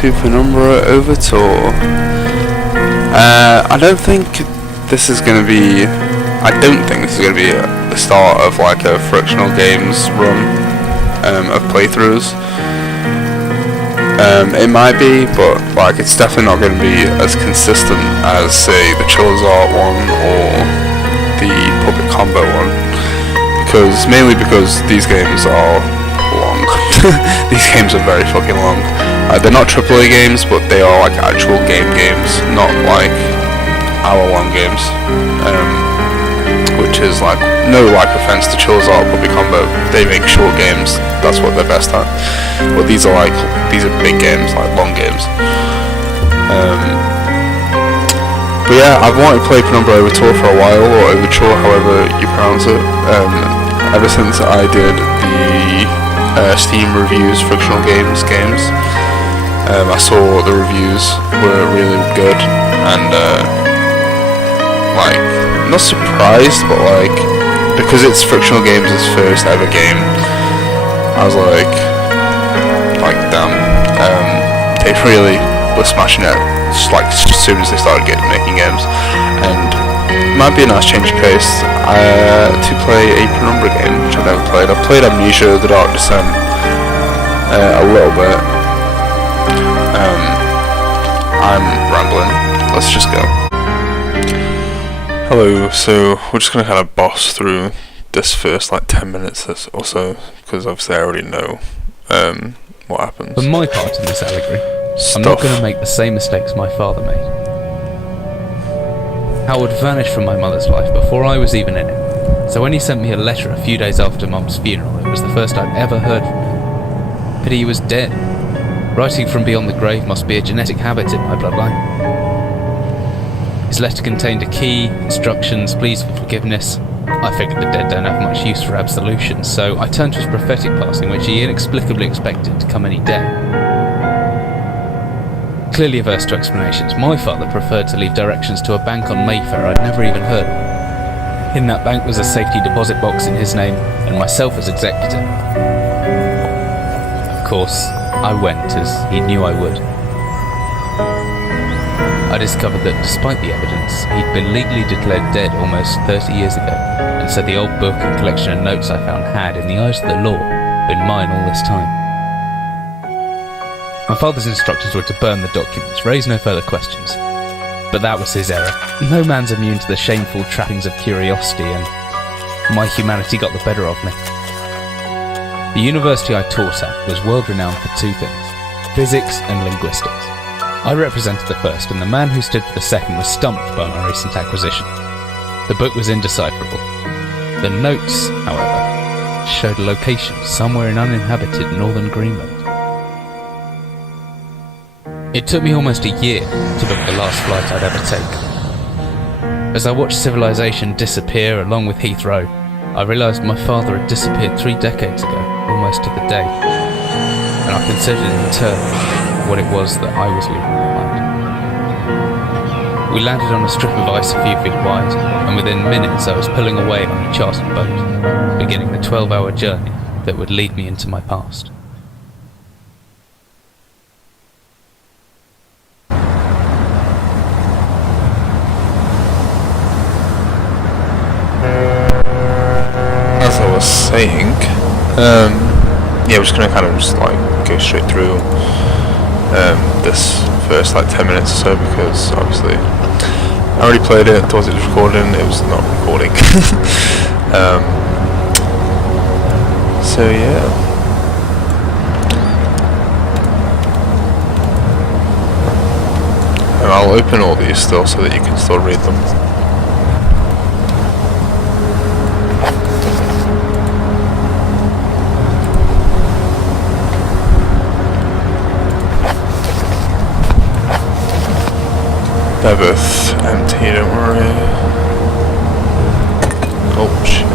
to Penumbra Overture. I don't think this is going to be the start of like a frictional games run of playthroughs. It might be, but like it's definitely not going to be as consistent as say the Charizard one or the Public Combo one, mainly because these games are long. These games are very fucking long. They're not AAA games, but they are like actual games, not like hour-long games. Which is like no offense to Charizard Public Combo, they make short games. That's what they're best at. But these are big games, like long games. But yeah, I've wanted to play Penumbra Overture for a while, or Overture, however you pronounce it. Ever since I did the Steam reviews, frictional games. I saw the reviews were really good, and like, not surprised, but like, because it's frictional games' first ever game, I was like damn, they really were smashing it just like as soon as they started making games, and it might be a nice change of pace to play a Penumbra game, which I've never played. I've played Amnesia: The Dark Descent a little bit. I'm rambling. Let's just go. Hello, so we're just going to kind of boss through this first like 10 minutes or so, because obviously I already know what happens. For my part in this allegory, I'm not going to make the same mistakes my father made. Howard vanished from my mother's life before I was even in it, so when he sent me a letter a few days after Mum's funeral, it was the first I'd ever heard from him. Pity he was dead. Writing from beyond the grave must be a genetic habit in my bloodline. His letter contained a key, instructions, pleas for forgiveness. I figured the dead don't have much use for absolution, so I turned to his prophetic passing, which he inexplicably expected to come any day. Clearly averse to explanations, my father preferred to leave directions to a bank on Mayfair I'd never even heard of. In that bank was a safety deposit box in his name, and myself as executor. Of course, I went, as he knew I would. I discovered that despite the evidence, he'd been legally declared dead almost 30 years ago, and so the old book and collection of notes I found had, in the eyes of the law, been mine all this time. My father's instructions were to burn the documents, raise no further questions. But that was his error. No man's immune to the shameful trappings of curiosity, and my humanity got the better of me. The university I taught at was world-renowned for two things: physics and linguistics. I represented the first, and the man who stood for the second was stumped by my recent acquisition. The book was indecipherable. The notes, however, showed a location somewhere in uninhabited northern Greenland. It took me almost a year to book the last flight I'd ever take. As I watched civilization disappear along with Heathrow, I realised my father had disappeared 3 decades ago, almost to the day, and I considered in turn what it was that I was leaving behind. We landed on a strip of ice a few feet wide, and within minutes I was pulling away on a chartered boat, beginning the 12-hour journey that would lead me into my past. As I was saying, yeah, we're just gonna kind of just like go straight through this first like 10 minutes or so, because obviously I already played it, thought it was recording, it was not recording. So yeah. And I'll open all these still so that you can still read them. They're both empty, don't worry. Oh shit.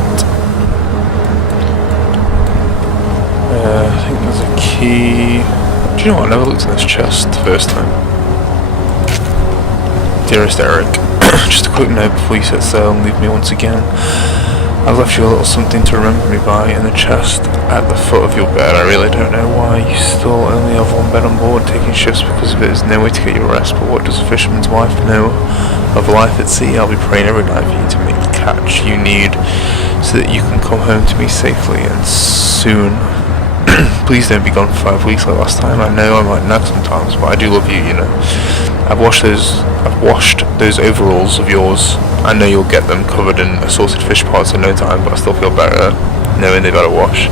I think there's a key. Do you know what? I never looked in this chest the first time. Dearest Eric, just a quick note before you set sail and leave me once again. I've left you a little something to remember me by in the chest at the foot of your bed. I really don't know why you still only have one bed on board. Taking shifts because of it is no way to get your rest, but what does a fisherman's wife know of life at sea? I'll be praying every night for you to make the catch you need so that you can come home to me safely and soon. Please don't be gone for 5 weeks like last time. I know I might nag sometimes, but I do love you, you know. I've washed those overalls of yours. I know you'll get them covered in assorted fish pots in no time, but I still feel better knowing they've had a wash.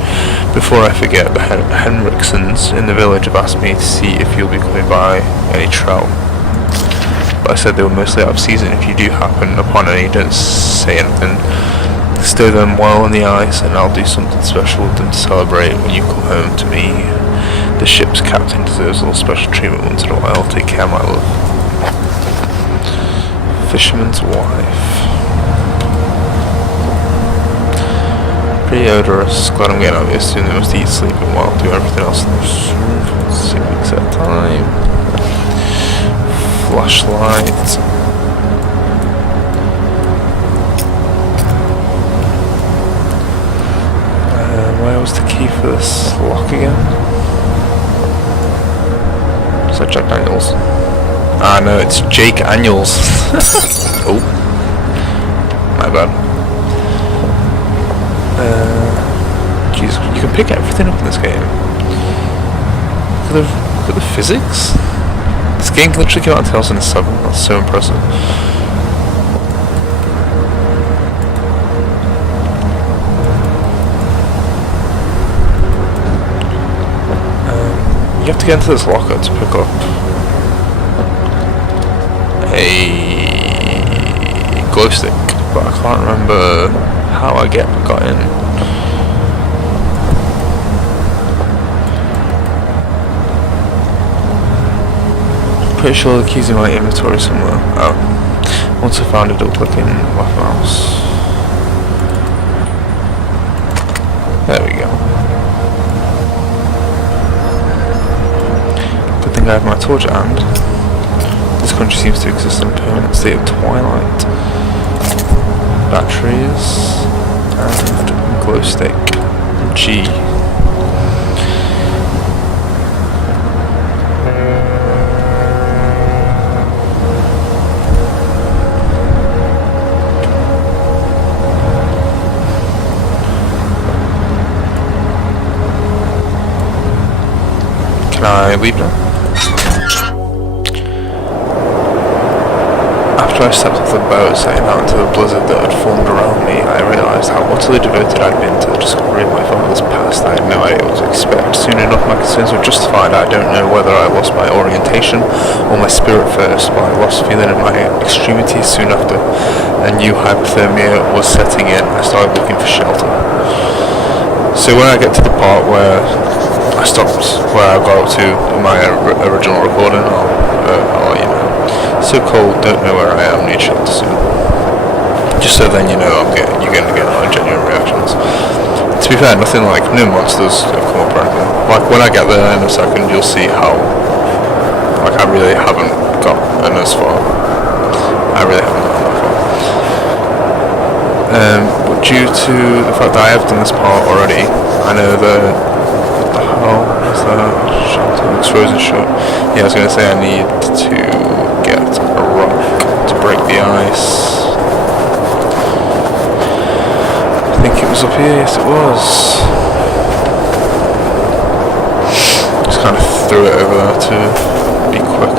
Before I forget, the Henriksons in the village have asked me to see if you'll be coming by any trout. But I said they were mostly out of season. If you do happen upon any, don't say anything. Stow them well in the ice, and I'll do something special with them to celebrate when you come home to me. The ship's captain deserves a little special treatment once in a while. Take care, my love. Fisherman's wife. Pretty odorous. Glad I'm getting out of here soon. They must eat, sleep, and while do everything else in this room for 6 weeks at a time. Flashlight. Where was the key for this lock again? Is that Jack Daniels? Ah no, it's Jake Daniels. Oh, my bad. Jeez, you can pick everything up in this game. Look at the physics. This game literally came out in 2007. That's so impressive. You have to get into this locker to pick up a glow stick, but I can't remember how I got in. Pretty sure the key's in my inventory somewhere. Oh, once I found it, double clicking left mouse. There we go. I think I have my torch at hand. This country seems to exist in a permanent state of twilight. Batteries and glow stick. G. Can I leave now? After I stepped off the boat, setting out into the blizzard that had formed around me, I realised how utterly devoted I'd been to the discovery of my father's past. I had no idea what to expect. Soon enough, my concerns were justified. I don't know whether I lost my orientation or my spirit first, but I lost feeling in my extremities soon after. A new hypothermia was setting in. I started looking for shelter. So when I get to the part where I stopped, where I got up to in my original recording, I'll let you know. So cold, don't know where I am, need shelter soon. Just so then you know you're going to get my genuine reactions. To be fair, nothing like, no monsters have come up or anything. Like when I get there in a second, you'll see how, like I really haven't gotten as far. I really haven't gotten that far. But due to the fact that I have done this part already, I know that, what the hell is that? Shelter, it's frozen shut. Yeah, I was going to say I need to get a rock to break the ice. I think it was up here, yes it was. Just kind of threw it over there to be quick.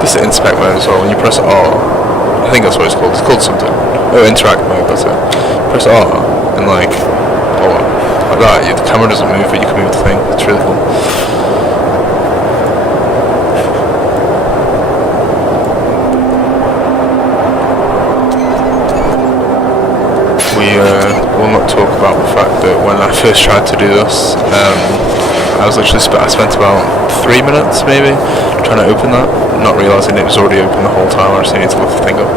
This is inspect mode as well. When you press R, I think that's what it's called something. Oh, interact mode, that's it. Press R, and like that, the camera doesn't move, but you can move the thing. It's really cool. We will not talk about the fact that when I first tried to do this, I spent about 3 minutes maybe trying to open that, not realising it was already open the whole time. I just needed to lift the thing up.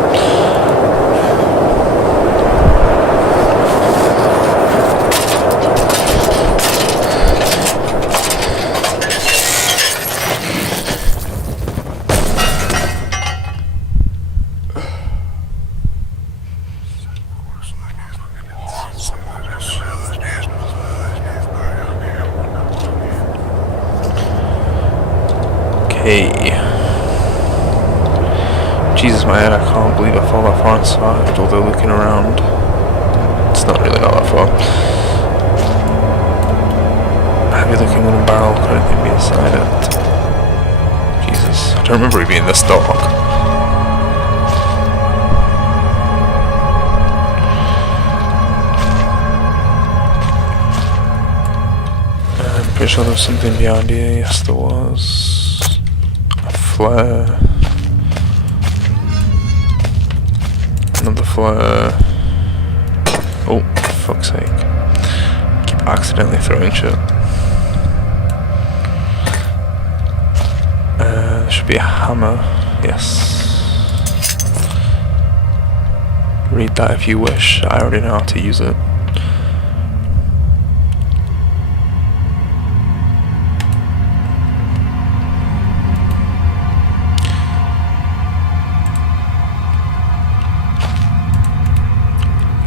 Okay. Jesus, my head, I can't believe I fell that far inside, although looking around, it's not that far. Heavy looking wooden barrel, could anything be inside it? Jesus, I don't remember it being this dark. I'm pretty sure there was something behind here, yes there was. A flare. Another flare. Oh, for fuck's sake. Keep accidentally throwing shit. There should be a hammer. Yes. Read that if you wish. I already know how to use it.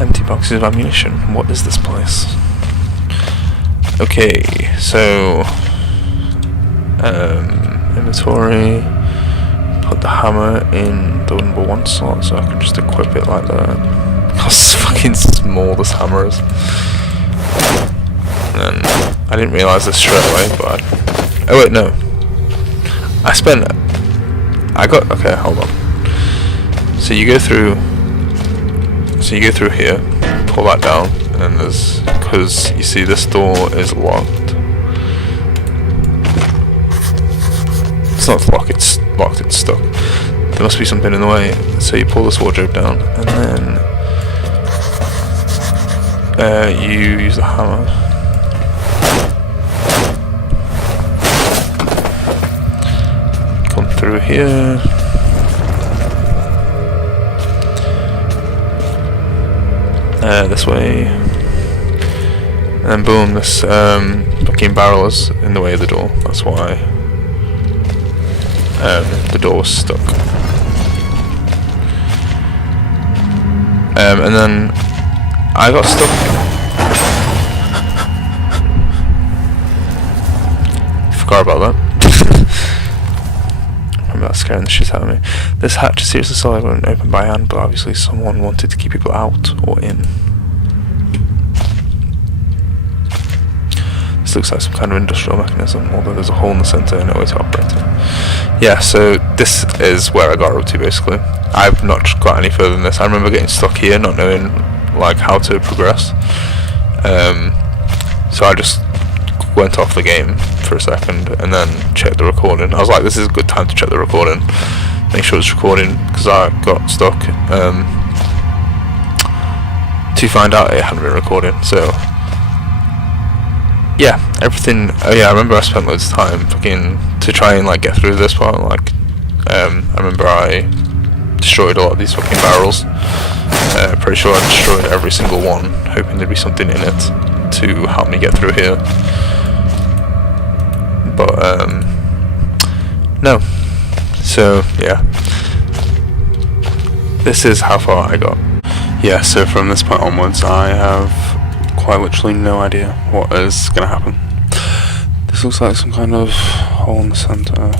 Empty boxes of ammunition. What is this place? Okay, so inventory. Put the hammer in the number 1 slot so I can just equip it like that. How fucking small this hammer is. And then I didn't realise this straight away, but oh wait, no. Okay, hold on. So you go through here, pull that down, and then there's, because you see this door is locked. It's not locked, it's locked, it's stuck. There must be something in the way, so you pull this wardrobe down, and then you use the hammer. Come through here. This way, and then boom, this fucking barrel is in the way of the door. That's why the door was stuck. And then I got stuck. Forgot about that. Remember that scaring the shit out of me. This hatch is seriously solid when opened by hand, but obviously someone wanted to keep people out or in. This looks like some kind of industrial mechanism, although there's a hole in the centre and no way to operate it. Yeah, so this is where I got up to basically. I've not got any further than this. I remember getting stuck here, not knowing like how to progress. So I just went off the game for a second and then checked the recording. I was like, this is a good time to check the recording, make sure it's recording, because I got stuck to find out it hadn't been recording. So yeah, everything. Oh yeah, I remember I spent loads of time fucking to try and like get through this part. Like I remember I destroyed a lot of these fucking barrels. Pretty sure I destroyed every single one, hoping there'd be something in it to help me get through here. But no. So yeah, this is how far I got. Yeah, so from this point onwards I have quite literally no idea what is going to happen. This looks like some kind of hole in the centre.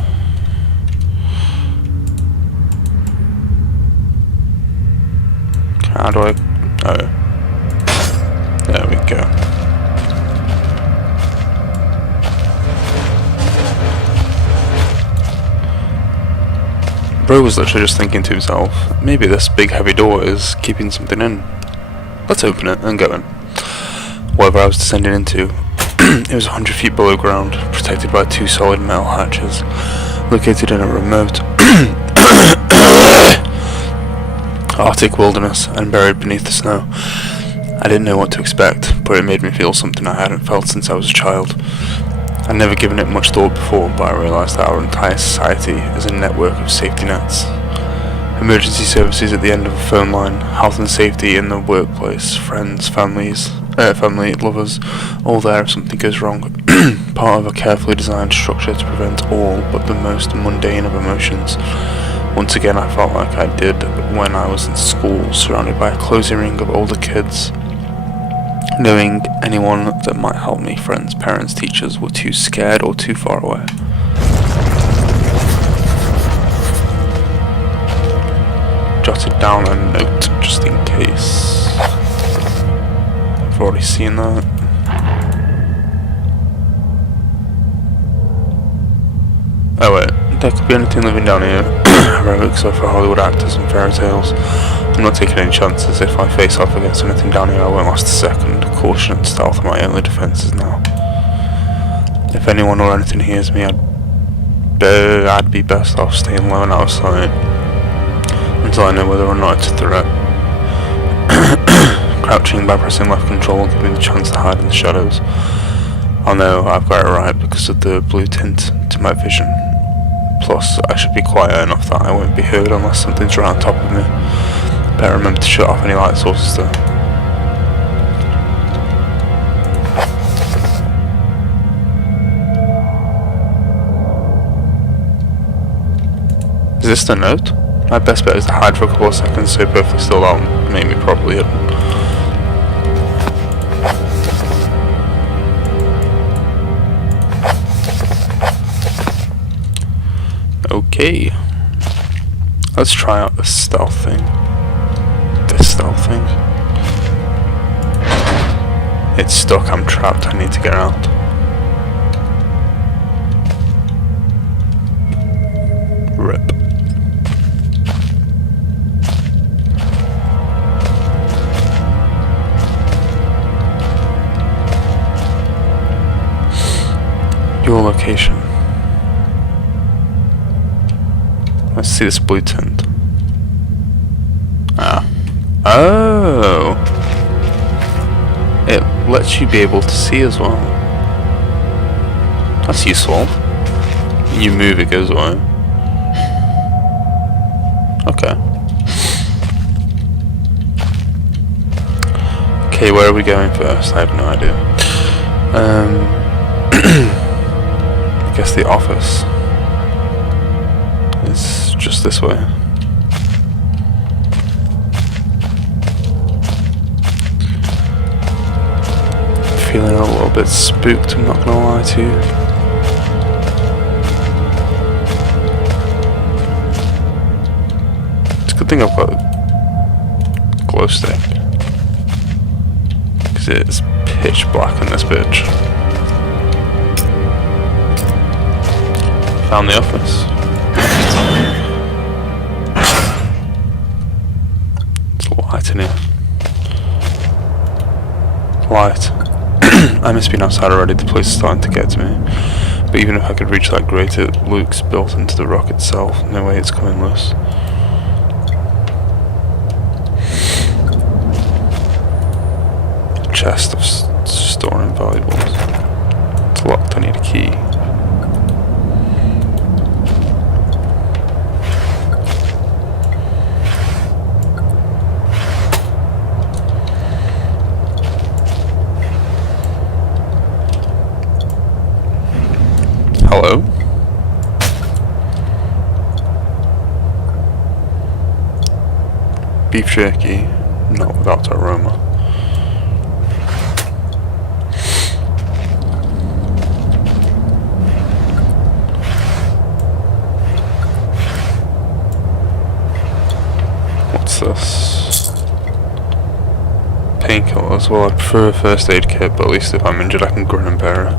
How do I... oh. There we go. Bro was literally just thinking to himself, maybe this big heavy door is keeping something in. Let's open it and go in. Whatever I was descending into, it was 100 feet below ground, protected by 2 solid metal hatches, located in a remote Arctic wilderness and buried beneath the snow. I didn't know what to expect, but it made me feel something I hadn't felt since I was a child. I'd never given it much thought before, but I realised that our entire society is a network of safety nets. Emergency services at the end of a phone line, health and safety in the workplace, friends, family, lovers, all there if something goes wrong. Part of a carefully designed structure to prevent all but the most mundane of emotions. Once again I felt like I did when I was in school, surrounded by a closing ring of older kids. Knowing anyone that might help me, friends, parents, teachers, were too scared or too far away. jotted down a note just in case. I've already seen that. Oh wait, there could be anything living down here. Heroics are for Hollywood actors and fairy tales. I'm not taking any chances. If I face off against anything down here, I won't last a second. Caution and stealth are my only defences now. If anyone or anything hears me, I'd be best off staying low and out of sight until I know whether or not it's a threat. Crouching by pressing left control will give me the chance to hide in the shadows. I'll know I've got it right because of the blue tint to my vision. Plus, I should be quiet enough that I won't be heard unless something's right on top of me. Better remember to shut off any light sources though. Is this the note? My best bet is to hide for a couple of seconds so perfectly still that'll make me properly hidden. Okay. Let's try out this stealth thing. It's stuck, I'm trapped, I need to get out. Rip. Your location. Let's see this blue tint. Ah. Oh! It lets you be able to see as well. That's useful. When you move, it goes away. Okay. Okay, where are we going first? I have no idea. I guess the office is just this way. Feeling a little bit spooked, I'm not gonna lie to you. It's a good thing I've got a glow stick, because it's pitch black in this bitch. Found the office. It's light in here. Light. I must be outside already, the place is starting to get to me. But even if I could reach that grate, it looks built into the rock itself. No way it's coming loose. A chest of storing valuables. It's locked, I need a key. Hello? Beef jerky, not without aroma. What's this? Painkillers. Well, I prefer a first aid kit, but at least if I'm injured I can grin and bear it.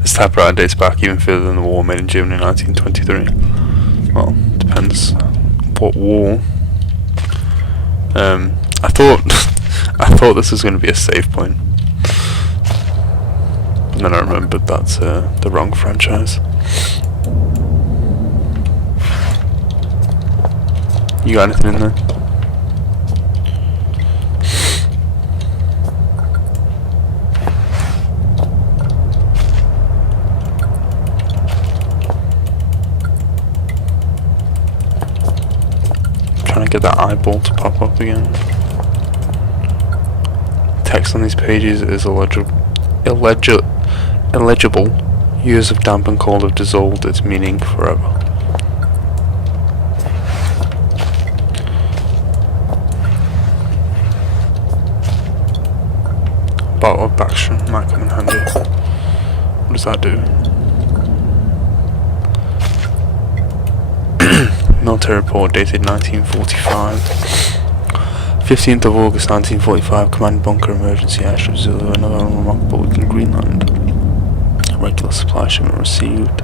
This typewriter dates back even further than the war made in Germany in 1923. Well, depends what war. I thought this was going to be a save point, and then I remembered that's the wrong franchise. You got anything in there? Trying to get that eyeball to pop up again. Text on these pages is illegible. Years of damp and cold have dissolved its meaning forever. Bottle of Baxtron might come in handy. What does that do? Military report dated 1945. 15th of August 1945, Command Bunker Emergency Airstrip Zulu, another unremarkable week in Greenland. A regular supply shipment received.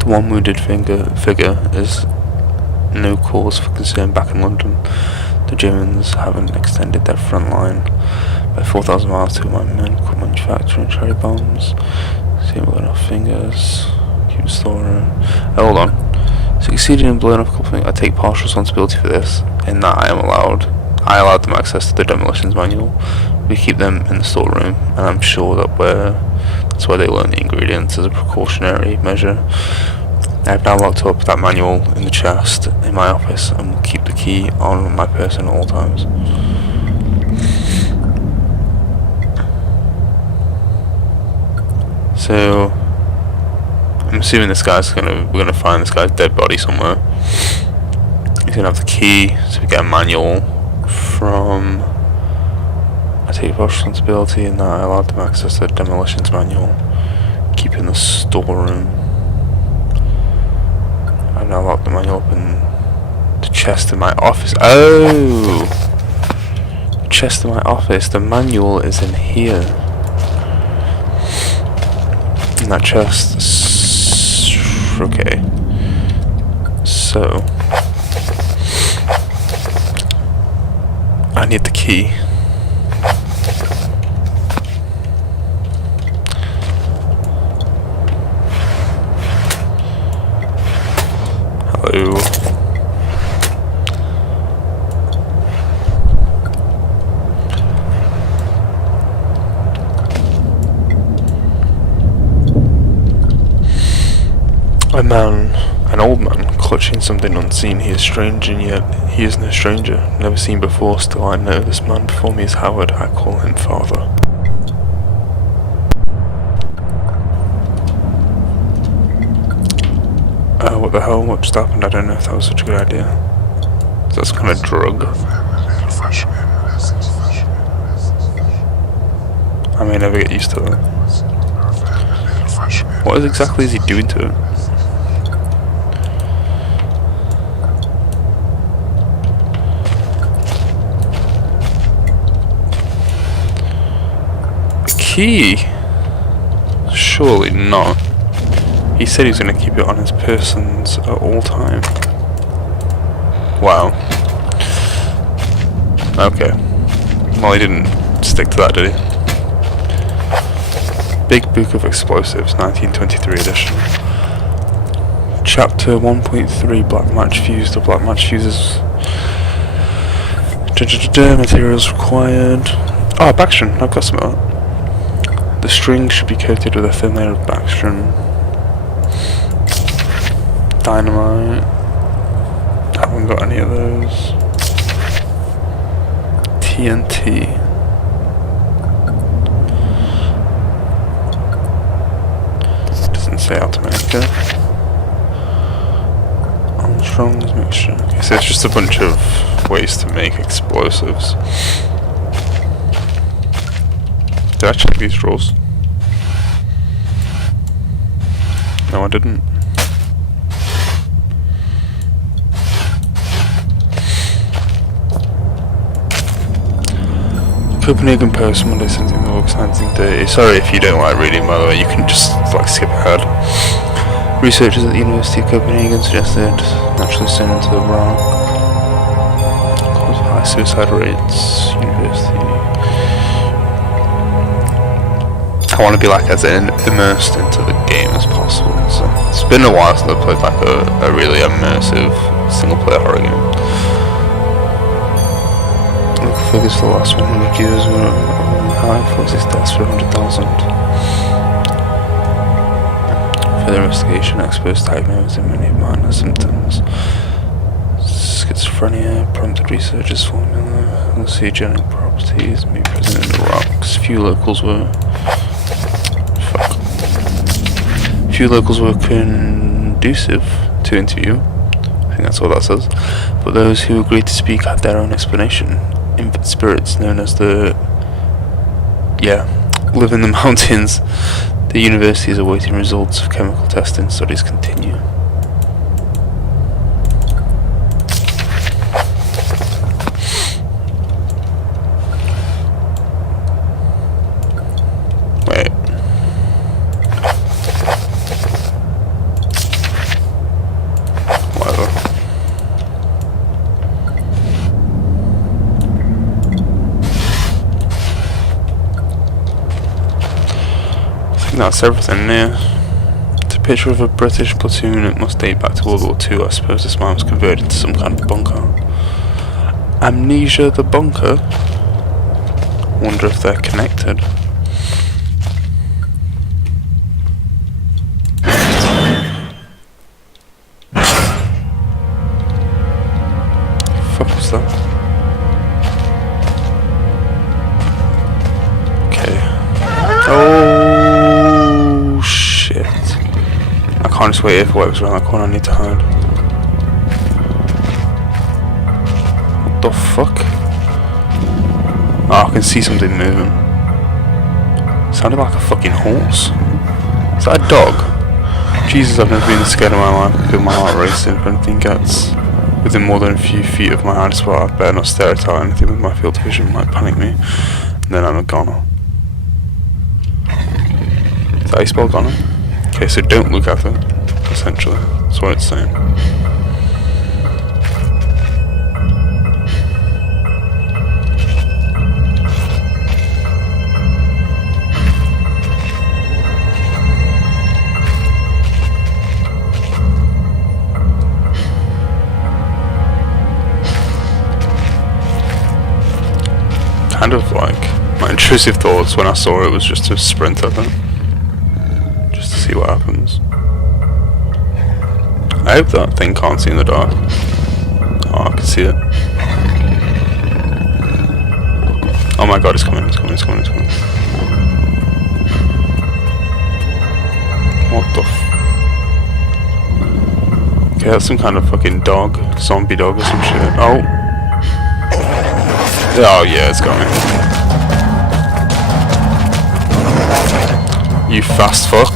The one wounded figure is no cause for concern back in London. The Germans haven't extended their front line by 4,000 miles to my men quit manufacturing cherry bombs. See blown off fingers. Keep storing. Hold on. Succeeded in blowing off a couple of things. I take partial responsibility for this, in that I allowed them access to the demolitions manual. We keep them in the storeroom, and I'm sure that's where they learn the ingredients as a precautionary measure. I've now locked up that manual in the chest in my office, and will keep the key on my person at all times. So I'm assuming we're gonna find this guy's dead body somewhere. He's gonna have the key, so we get a manual from. I take partial responsibility in that I allowed them access to the demolitions manual. Keep in the storeroom. I've now locked the manual up in the chest in my office. Oh! The chest in my office. The manual is in here. In that chest. Okay. So I need the key. Hello. An old man, clutching something unseen. He is strange, and yet he is no stranger. Never seen before, still I know this man before me is Howard. I call him father. What the hell? What just happened? I don't know if that was such a good idea. Is that some kind of drug? I may never get used to it. What exactly is he doing to it? Key? Surely not. He said he was going to keep it on his persons at all time. Wow. Okay. Well, he didn't stick to that, did he? Big Book of Explosives, 1923 edition. Chapter 1.3, Black Match Fuse. The black match fuses. Materials required. Oh, Baxtron. I've got some of that. The string should be coated with a thin layer of Baxtron. Dynamite. Haven't got any of those. TNT. Doesn't say how to make it. Armstrong's mixture. Okay, so it's just a bunch of ways to make explosives. Did I check these drawers? No, I didn't. Copenhagen Post, Monday, 17th August 1930. Sorry if you don't like reading, by the way, you can just skip ahead. Researchers at the University of Copenhagen suggested naturally sown into the rock cause high suicide rates. University. I want to be as immersed into the game as possible. So it's been a while since I've played a really immersive single player horror game. Look, figures for the last 100 years were high, 46 deaths for 100,000. Further investigation, experts diagnosed in many minor symptoms. Schizophrenia prompted researchers formula hallucinogenic properties may be present in the rocks. Few locals were conducive to interview. I think that's what that says. But those who agreed to speak had their own explanation. spirits known as the live in the mountains. The university is awaiting results of chemical testing. Studies continue. Wait. Whatever. That's everything there. It's a picture of a British platoon. It must date back to World War II. I suppose this man was converted to some kind of bunker. Amnesia the bunker? Wonder if they're connected. Fuck was that? Okay. Oh shit. I can't just wait here for whatever's around that corner. I need to hide. What the fuck? Oh, I can see something moving. Sounded like a fucking horse. Is that a dog? Jesus, I've never been scared in my life. I feel my heart racing. If anything gets within more than a few feet of my hiding spot, I'd better not stare at it. Anything with my field of vision might panic me. And then I'm a goner. Is that how you spell goner? Okay, so don't look at it, essentially. That's what it's saying. Kind of like my intrusive thoughts when I saw it was just to sprint at them, just to see what happens. I hope that thing can't see in the dark. Oh, I can see it. Oh my god, it's coming, it's coming, it's coming, it's coming. What the okay, that's some kind of fucking dog, zombie dog or some shit. Oh. Oh yeah, it's coming. You fast fuck.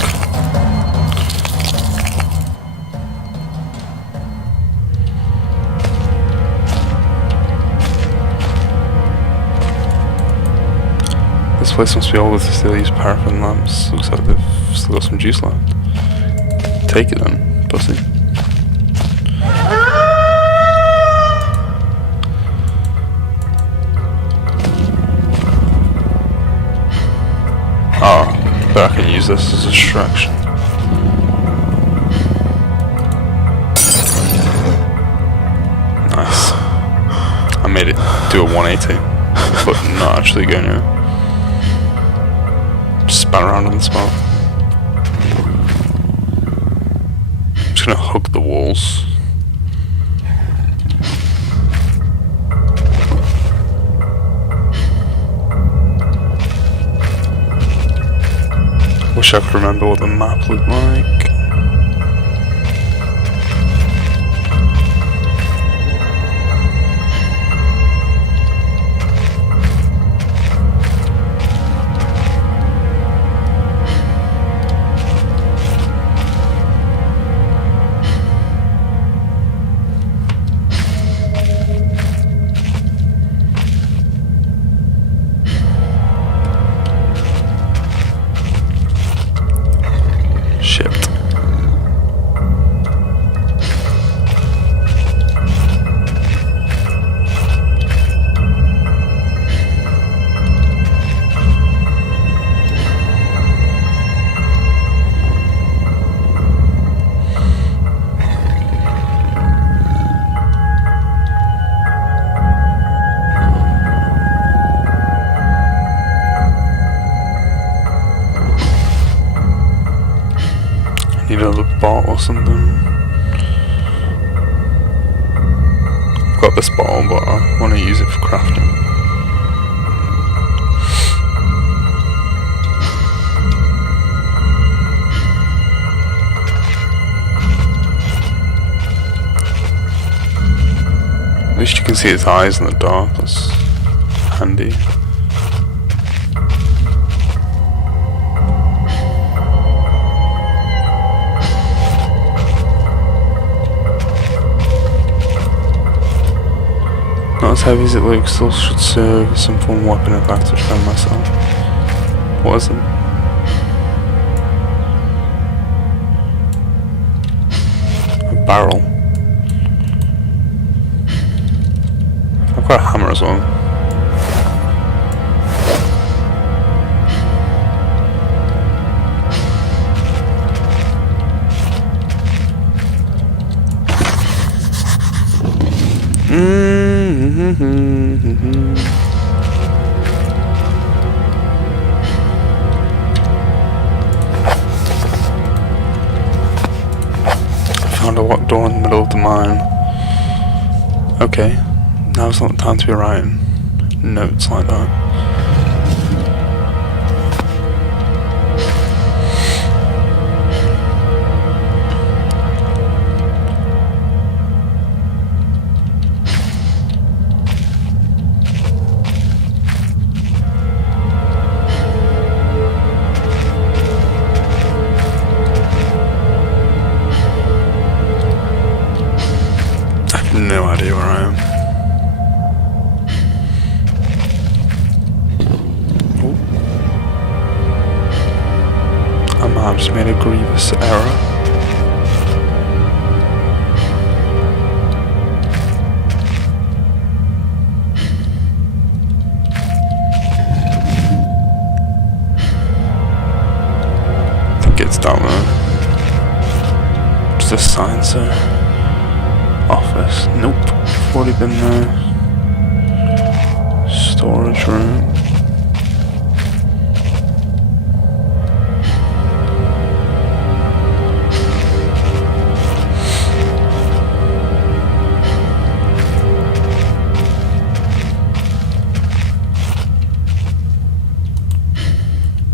This place must be old if they still use paraffin lamps. Looks like they've still got some juice left. Take it then, pussy. Oh, but I can use this as a distraction. Nice. I made it do a 180, but not actually go anywhere. Just span around on the spot. I'm just gonna hug the walls. Wish I could remember what the map looked like. Need another bottle or something. I've got this bottle, but I want to use it for crafting. At least you can see its eyes in the dark. That's handy. Not as heavy as it looks, still should serve as some form of weapon if I have to defend myself. What is it? A barrel. I've got a hammer as well. Found a locked door in the middle of the mine. Okay, now's not the time to be writing notes like that. No idea where I am. Oh. I might have just made a grievous error. I think it's down there. Just a sign, sir. Office. Nope. Already been there. Storage room.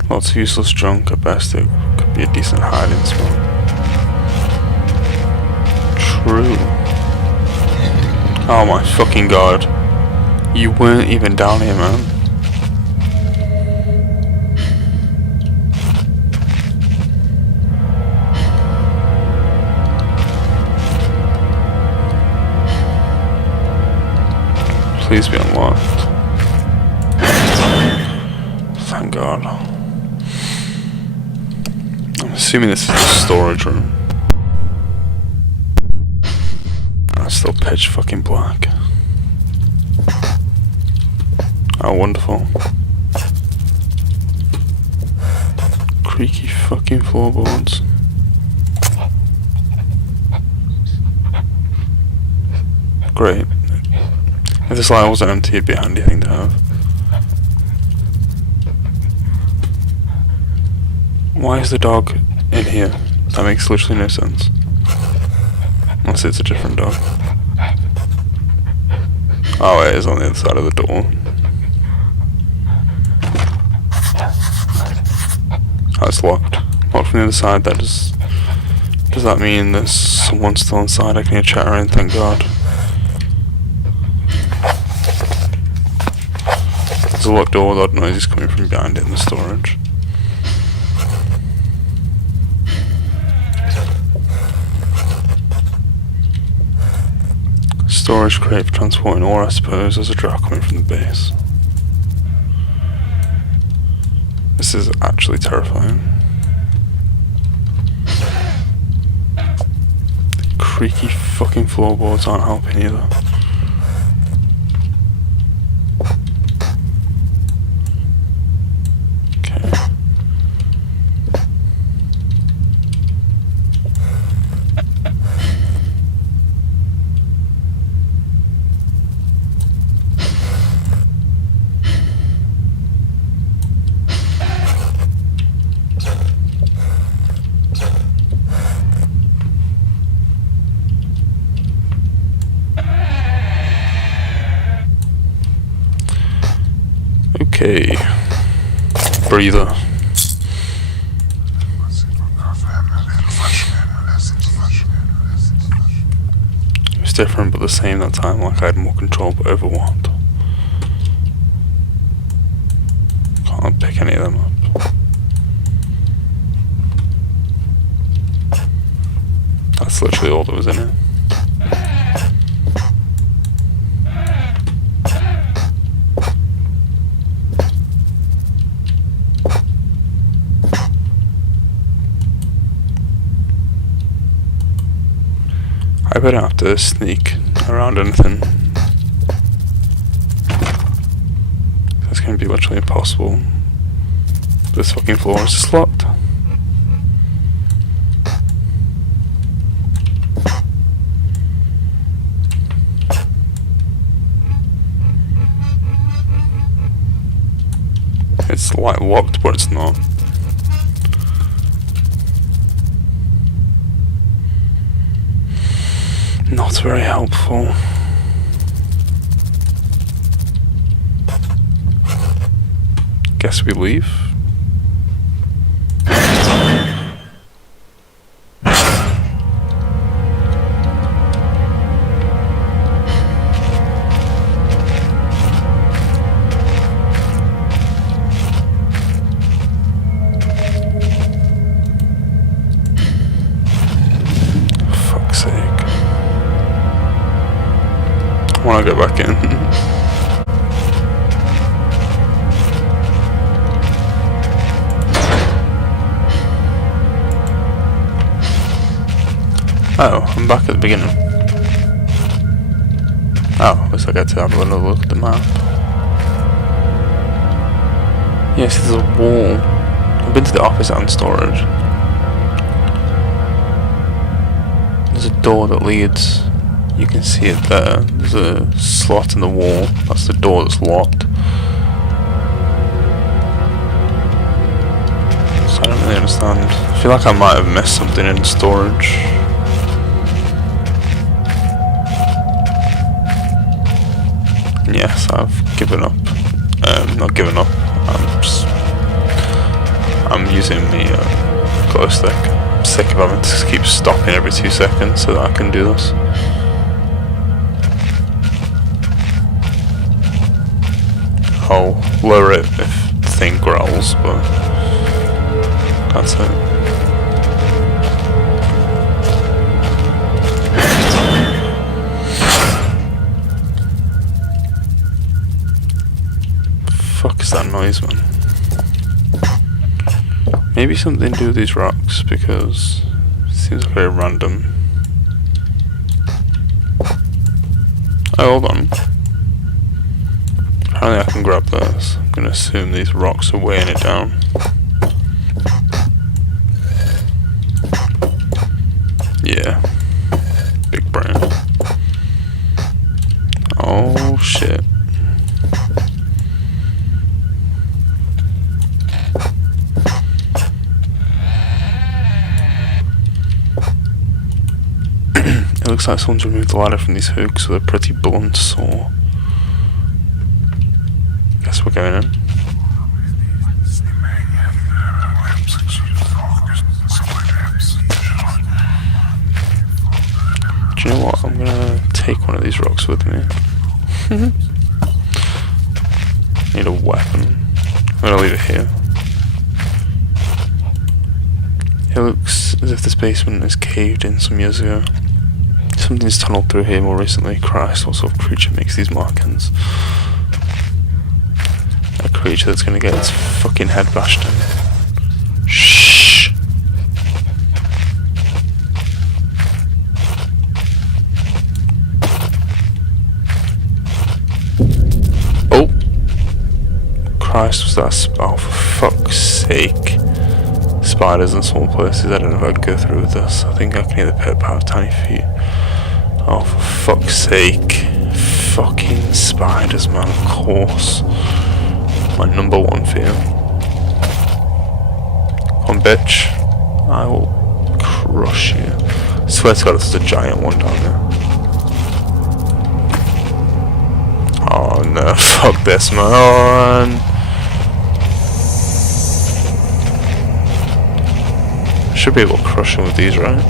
Lots of useless junk. At best it could be a decent hiding spot. True. Oh my fucking god. You weren't even down here, man. Please be unlocked. Thank god. I'm assuming this is the storage room. Still pitch fucking black. Oh, wonderful. Creaky fucking floorboards. Great. If this light wasn't empty, it'd be a handy thing to have. Why is the dog in here? That makes literally no sense. Unless it's a different dog. Oh, it is on the other side of the door. Oh, it's locked. Locked from the other side. That does that mean there's someone still inside? I can hear chattering, thank god. There's a locked door with odd noises coming from behind it in the storage. Storage crate for transporting ore, I suppose. There's a draft coming from the base. This is actually terrifying. The creaky fucking floorboards aren't helping either. Okay. Breather. It's different but the same that time, like I had more control but over what. pick any of them up. That's literally all that was in it. I better have to sneak around anything. That's going to be virtually impossible. This fucking floor is just locked. It's like locked, but it's not. Not very helpful. Guess we leave. Fuck's sake. I wanna go back in. Oh, I'm back at the beginning. Oh, looks like I had to have another look at the map. Yes, there's a wall. I've been to the office and storage. There's a door that leads. You can see it there. There's a slot in the wall. That's the door that's locked. So I don't really understand. I feel like I might have missed something in storage. Yes, I've given up. Not given up. I'm using the glow stick. I'm sick of having to keep stopping every 2 seconds so that I can do this. I'll lower it if the thing growls, but that's it. Fuck is that noise, man? Maybe something to do with these rocks, because it seems very random. Oh, hold on. Apparently I can grab this. I'm gonna assume these rocks are weighing it down. Yeah. Big brain. Oh shit. It looks like someone's removed the ladder from these hooks with a pretty blunt saw. Guess we're going in. Do you know what? I'm gonna take one of these rocks with me. Need a weapon. I'm gonna leave it here. It looks as if this basement is caved in some years ago. Something's tunneled through here more recently. Christ, what sort of creature makes these markings? A creature that's gonna get its fucking head bashed in. Shh! Oh! Christ, was that oh, for fuck's sake. Spiders in small places, I don't know if I'd go through with this. I think I can hear the pit power of tiny feet. Oh, for fuck's sake. Fucking spiders, man, of course. My number one fear. Come on, bitch. I will crush you. I swear to God, there's a giant one down there. Oh no, fuck this, man. Should be able to crush him with these, right?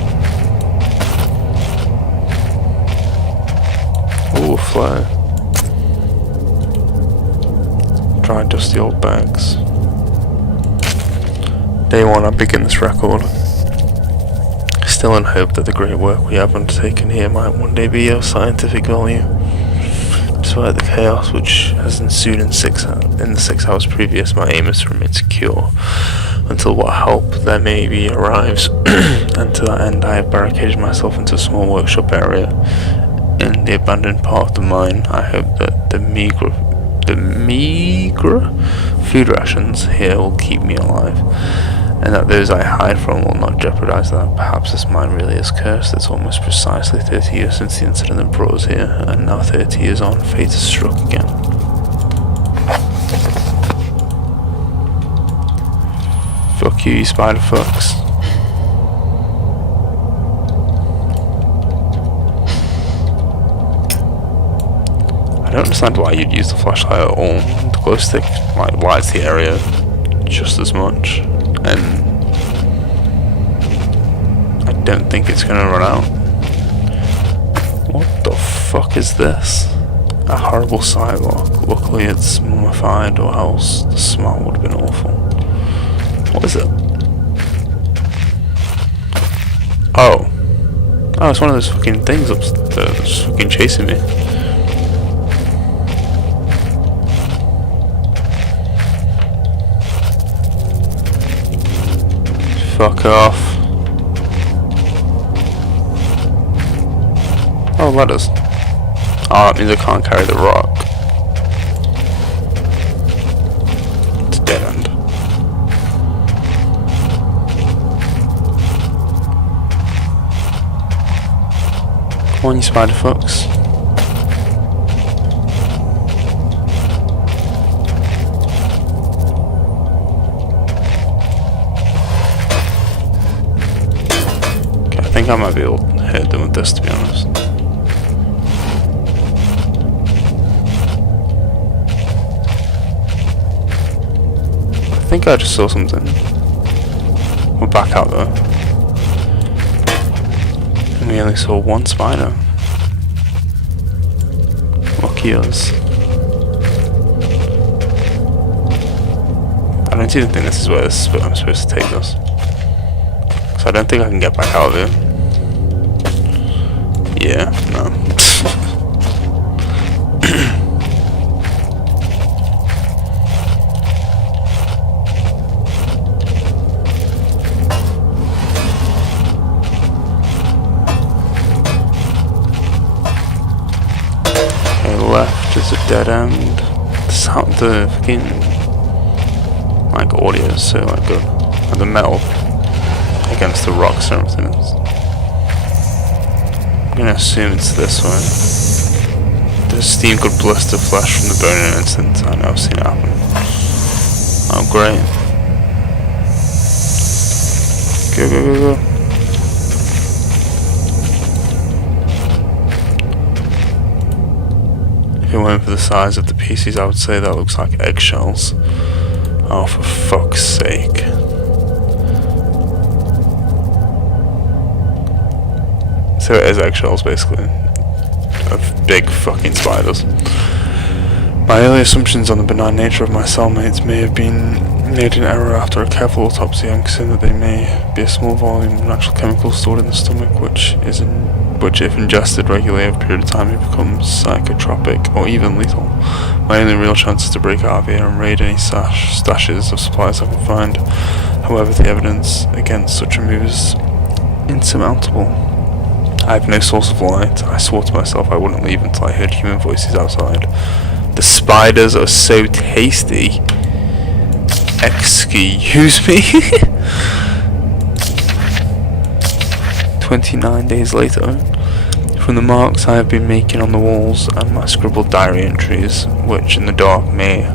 Ooh, a flare. Dry, dusty old bags. Day one I begin this record, still in hope that the great work we have undertaken here might one day be of scientific value. Despite the chaos which has ensued in the 6 hours previous, my aim is to remain secure until what help there may be arrives, and to that end I have barricaded myself into a small workshop area in the abandoned part of the mine. I hope that the meagre food rations here will keep me alive, and that those I hide from will not jeopardize that. Perhaps this mine really is cursed. It's almost precisely 30 years since the incident that brought us here, and now 30 years on, fate has struck again. Fuck you, you spider fucks. I don't understand why you'd use the flashlight at all. The glow stick lights the area just as much, and I don't think it's gonna run out. What the fuck is this? A horrible sidewalk. Luckily it's mummified, or else the smell would have been awful. What is it? Oh, it's one of those fucking things up there that's fucking chasing me. Fuck off. Oh, letters. Oh, that means I can't carry the rock. It's a dead end. Come on, you spider fucks. I think I might be able to hit them with this, to be honest. I think I just saw something. We're back out though. And we only saw one spider. Lucky us. I don't even think this is where I'm supposed to take us. So I don't think I can get back out of here. Yeah, no. Okay, left is a dead end. The fucking audio is so good. And the metal against the rocks and everything else. I'm gonna assume it's this way. The steam could blister flesh from the bone in an instant. I know, I've seen it happen. Oh, great. Go, go, go, go. If it weren't for the size of the pieces, I would say that looks like eggshells. Oh, for fuck's sake. So it is eggshells, basically, of big fucking spiders. My early assumptions on the benign nature of my cellmates may have been made in error after a careful autopsy. I'm concerned that they may be a small volume of natural chemicals stored in the stomach, which if ingested regularly over a period of time, may become psychotropic or even lethal. My only real chance is to break out of here and raid any stashes of supplies I can find. However, the evidence against such a move is insurmountable. I have no source of light. I swore to myself I wouldn't leave until I heard human voices outside. The spiders are so tasty. Excuse me? 29 days later. From the marks I have been making on the walls and my scribbled diary entries, which in the dark may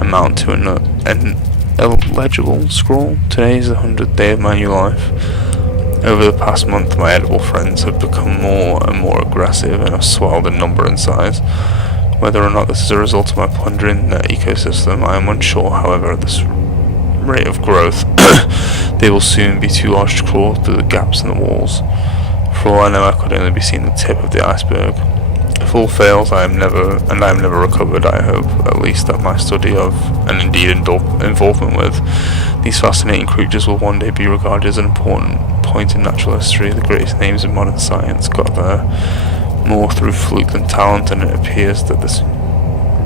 amount to an illegible scroll, today is the 100th day of my new life. Over the past month, my edible friends have become more and more aggressive and have swelled in number and size. Whether or not this is a result of my plundering their ecosystem, I am unsure. However, at this rate of growth, they will soon be too large to crawl through the gaps in the walls. For all I know, I could only be seeing the tip of the iceberg. A if all fails, I am never recovered, I hope, at least, that my study of, and indeed involvement with, these fascinating creatures will one day be regarded as an important point in natural history. The greatest names in modern science got there more through fluke than talent, and it appears that this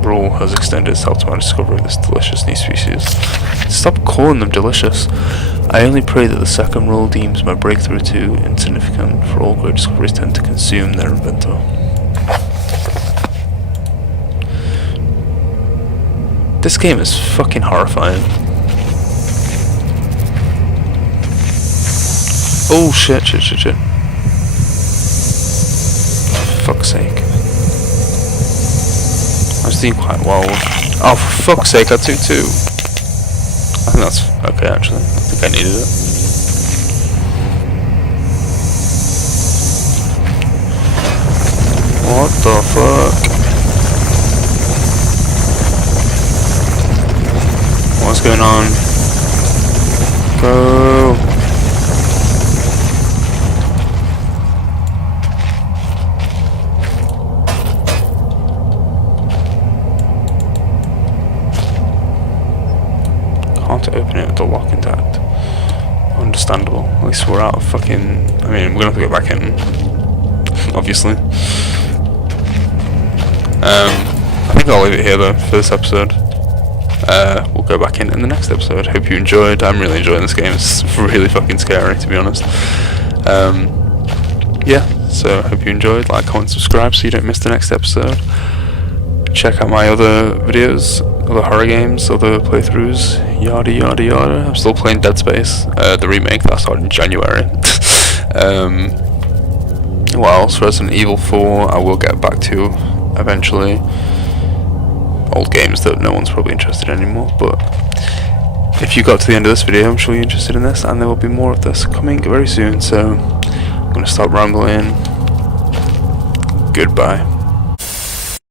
rule has extended itself to my discovery of this delicious new species. Stop calling them delicious. I only pray that the second rule deems my breakthrough too insignificant, for all great discoveries tend to consume their inventor. This game is fucking horrifying. Oh shit. For fuck's sake. I was doing quite well. Oh, for fuck's sake, I took 2. I think that's okay, actually. I think I needed it. What the fuck? What's going on? Go! Can't open it with the lock intact. Understandable. At least we're out of fucking... I mean, we're gonna have to go back in. Obviously. I think I'll leave it here though for this episode. We'll go back in the next episode. Hope you enjoyed. I'm really enjoying this game. It's really fucking scary, to be honest. Yeah, so hope you enjoyed. Like, comment, subscribe so you don't miss the next episode. Check out my other videos, other horror games, other playthroughs, yada yada yada. I'm still playing Dead Space, the remake that started in January. What else? Resident Evil 4 I will get back to eventually. Old games that no one's probably interested in anymore, but if you got to the end of this video, I'm sure you're interested in this, and there will be more of this coming very soon, so I'm going to stop rambling. Goodbye.